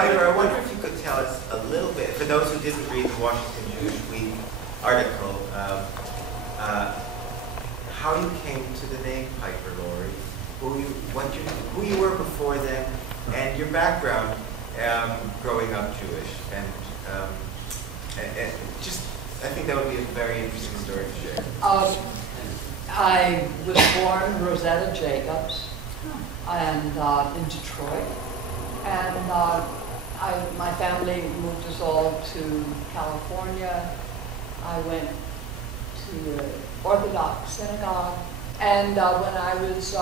Piper, I wonder if you could tell us a little bit, for those who didn't read the Washington Jewish Week article, how you came to the name Piper, Laurie, who you were before then, and your background growing up Jewish, and just, I think that would be a very interesting story to share. I was born Rosetta Jacobs, and in Detroit, and my family moved us all to California. I went to the Orthodox synagogue, and when I was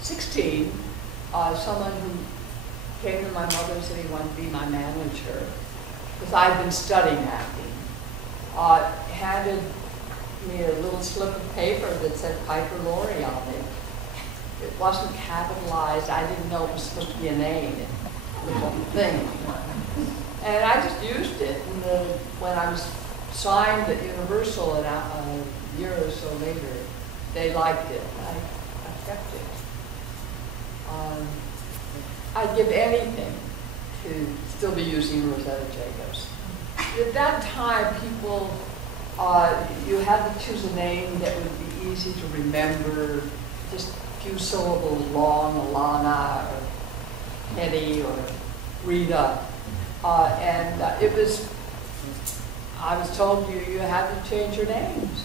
16, someone who came to my mother and said he wanted to be my manager, because I'd been studying acting, handed me a little slip of paper that said Piper Laurie on it. It wasn't capitalized. I didn't know it was supposed to be a name. It was a thing. And I just used it. And when I was signed at Universal a year or so later, they liked it. I kept it. I'd give anything to still be using Rosetta Jacobs. At that time, people, you had to choose a name that would be easy to remember, just a few syllables long, Alana, or Hetty, or Rita. It was, I was told you had to change your names.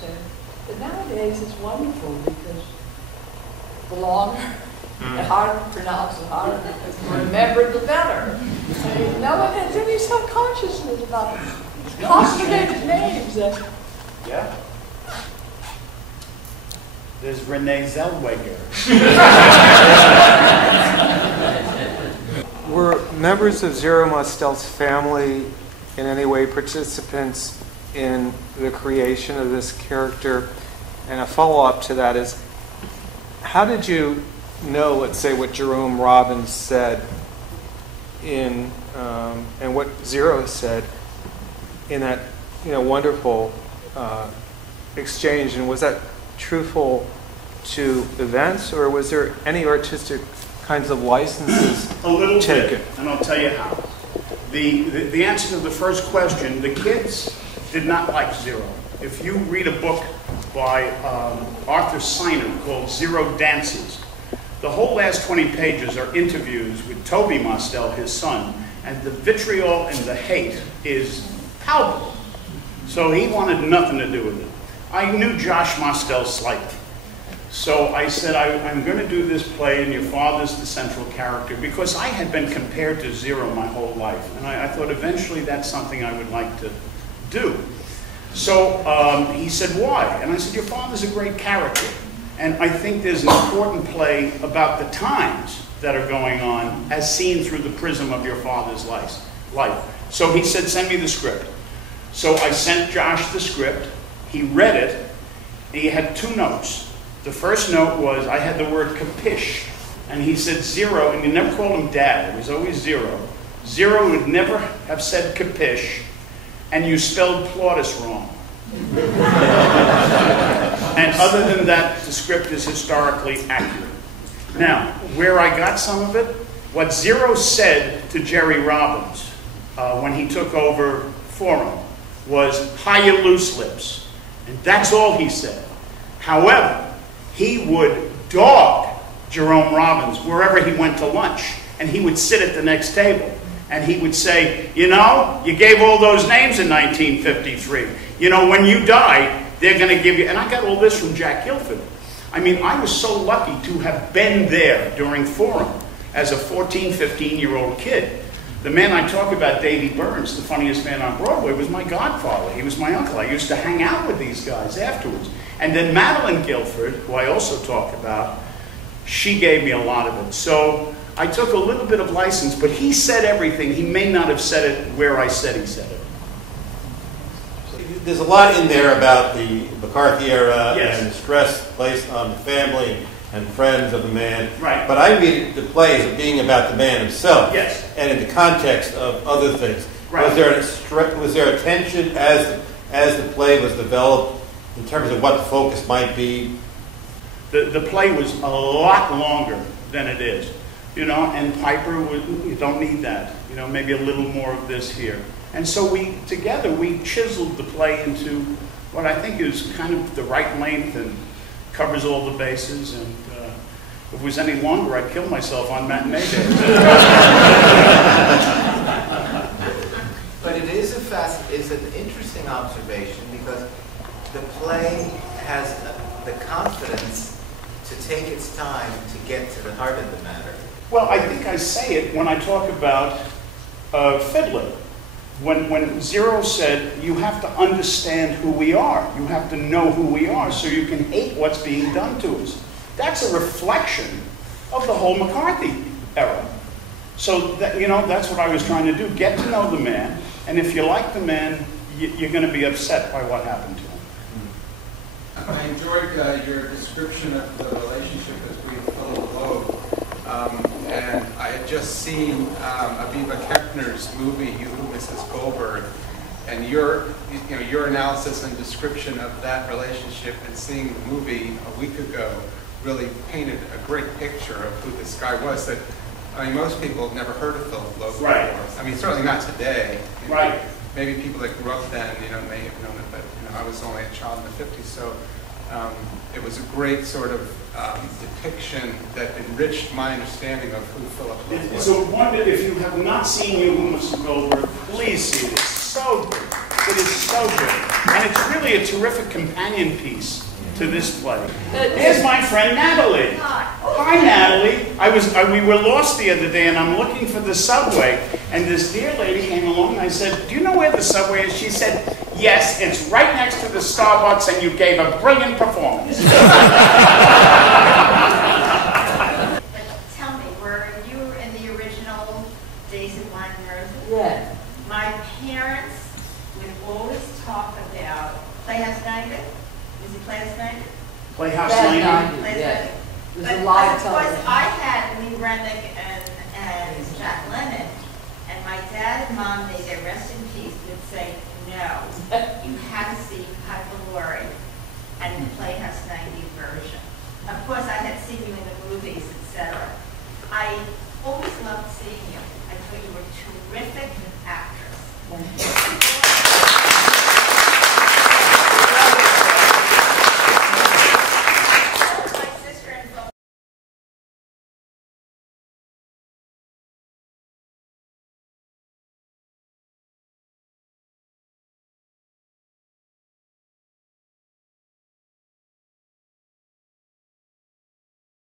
But nowadays it's wonderful because the longer, the harder to pronounce, the harder to remember, the better. No one has any self-consciousness about complicated names. Yeah. There's Renee Zellweger. Were members of Zero Mostel's family in any way participants in the creation of this character? And a follow-up to that is, how did you know, let's say, what Jerome Robbins said in and what Zero said in that wonderful exchange, and was that truthful to events, or was there any artistic kinds of licenses A little taken? bit, and I'll tell you how. The answer to the first question, the kids did not like Zero. If you read a book by Arthur Siner called Zero Dances, the whole last 20 pages are interviews with Toby Mostel, his son, and the vitriol and the hate is palpable. So he wanted nothing to do with it. I knew Josh Mostel slightly. So I said, I'm going to do this play, and your father's the central character, because I had been compared to Zero my whole life. And I thought eventually that's something I would like to do. So he said, why? And I said, your father's a great character. And I think there's an important play about the times that are going on as seen through the prism of your father's life. So he said, send me the script. So I sent Josh the script. He read it. And he had two notes. The first note was, I had the word capiche. And he said Zero, and you never called him Dad. It was always Zero. Zero would never have said capiche, and you spelled Plautus wrong. And other than that, the script is historically accurate. Now, where I got some of it, what Zero said to Jerry Robbins when he took over Forum was, hiya loose lips. And that's all he said. However, he would dog Jerome Robbins wherever he went to lunch. And he would sit at the next table. And he would say, you know, you gave all those names in 1953. You know, when you die, they're going to give you... And I got all this from Jack Guilford. I mean, I was so lucky to have been there during Forum as a 14, 15-year-old kid. The man I talk about, Davy Burns, the funniest man on Broadway, was my godfather. He was my uncle. I used to hang out with these guys afterwards. And then Madeline Guilford, who I also talk about, she gave me a lot of it. So I took a little bit of license, but he said everything. He may not have said it where I said he said it. There's a lot in there about the McCarthy era, yes, and stress placed on the family and friends of the man. Right. But I read the play as being about the man himself. Yes. And in the context of other things. Right. Was there a tension as the play was developed in terms of what the focus might be? The play was a lot longer than it is. you know, and Piper, you don't need that. You know, maybe a little more of this here. And so together we chiseled the play into what I think is kind of the right length and covers all the bases. And if it was any longer, I'd kill myself on matinee day. But it is it's an interesting observation because the play has the confidence to take its time to get to the heart of the matter. Well, I think I say it when I talk about Fiddler. When Zero said, you have to understand who we are. You have to know who we are so you can hate what's being done to us. That's a reflection of the whole McCarthy era. So, you know, that's what I was trying to do. Get to know the man. And if you like the man, you're going to be upset by what happened to him. I enjoyed your description of the relationship as being full of load. And I had just seen Aviva Keckner's movie, You, Mrs. Goldberg, and your analysis and description of that relationship and seeing the movie a week ago really painted a great picture of who this guy was. That, I mean, most people have never heard of Philip Loeb Right. before. I mean, certainly not today. You know, Right. Maybe people that grew up then, you know, may have known it, but you know, I was only a child in the '50s, so it was a great sort of depiction that enriched my understanding of who Philip Loeb was. It's a wonder. If you have not seen You, Mrs. Goldberg, please see it. It's so good. It is so good. And it's really a terrific companion piece to this play. Here's my friend Natalie. Hi, Natalie. We were lost the other day, and I'm looking for the subway. And this dear lady came along, and I said, "Do you know where the subway is?" She said, "Yes, it's right next to the Starbucks, and you gave a brilliant performance." But tell me, were you in the original Days of Wine and Roses? Yes. My parents would always talk about Playhouse 90. Was it Playhouse 90? Playhouse That 90. 90, yes. It was But a live of course, television. I had Lee Rennick and Schalchlin, and my dad and mom, may they rest in peace, would say, no, you have to see Piper Laurie and the Playhouse 90 version. Of course, I had seen you in the movies, etc.